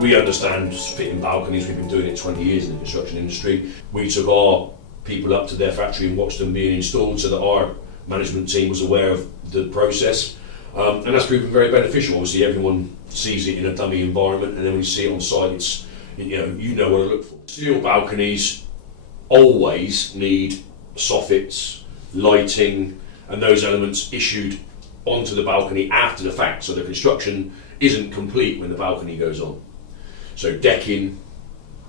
We understand fitting balconies, we've been doing it 20 years in the construction industry. We took our people up to their factory and watched them being installed so that our management team was aware of the process. And that's proven very beneficial. Obviously everyone sees it in a dummy environment, and then when you see it on site, it's, you know what to look for. Steel balconies always need soffits, lighting, and those elements issued onto the balcony after the fact, so the construction isn't complete when the balcony goes on. So decking,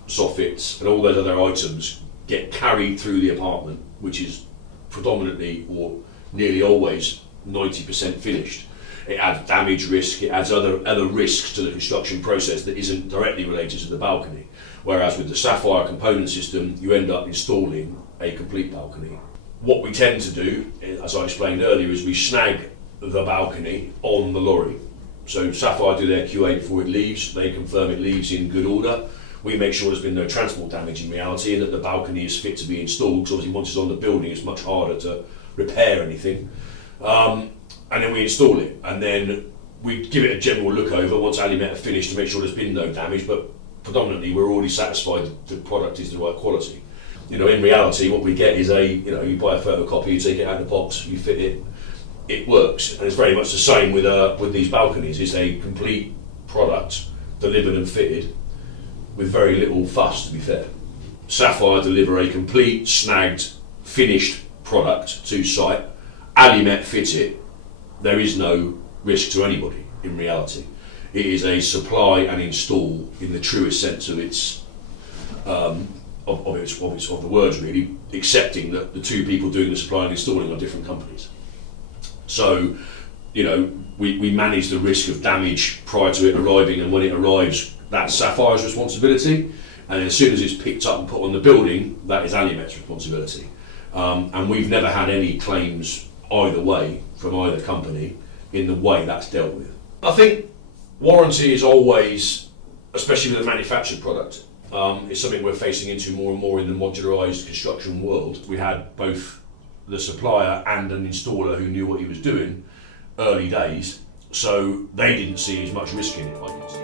soffits, and all those other items get carried through the apartment, which is predominantly or nearly always 90% finished. It adds damage risk, it adds other risks to the construction process that isn't directly related to the balcony. Whereas with the Sapphire component system, you end up installing a complete balcony. What we tend to do, as I explained earlier, is we snag the balcony on the lorry. So Sapphire do their QA before it leaves, they confirm it leaves in good order. We make sure there's been no transport damage in reality and that the balcony is fit to be installed, because obviously once it's on the building it's much harder to repair anything. And then we install it, and then we give it a general look over once Alimet are finished to make sure there's been no damage, but predominantly we're already satisfied that the product is the right quality. In reality what we get is you buy a photocopy, you take it out of the box, you fit it, it works. And it's very much the same with these balconies. It's a complete product delivered and fitted with very little fuss, to be fair. Sapphire deliver a complete, snagged, finished product to site. Alimet fit it. There is no risk to anybody in reality. It is a supply and install in the truest sense of its of the words, really, accepting that the two people doing the supply and installing are different companies. So, we manage the risk of damage prior to it arriving, and when it arrives, that's Sapphire's responsibility. And as soon as it's picked up and put on the building, that is Alimet's responsibility. And we've never had any claims either way from either company in the way that's dealt with. I think warranty is always, especially with a manufactured product, it's something we're facing into more and more in the modularised construction world. We had both the supplier and an installer who knew what he was doing early days, so they didn't see as much risk in it. I didn't see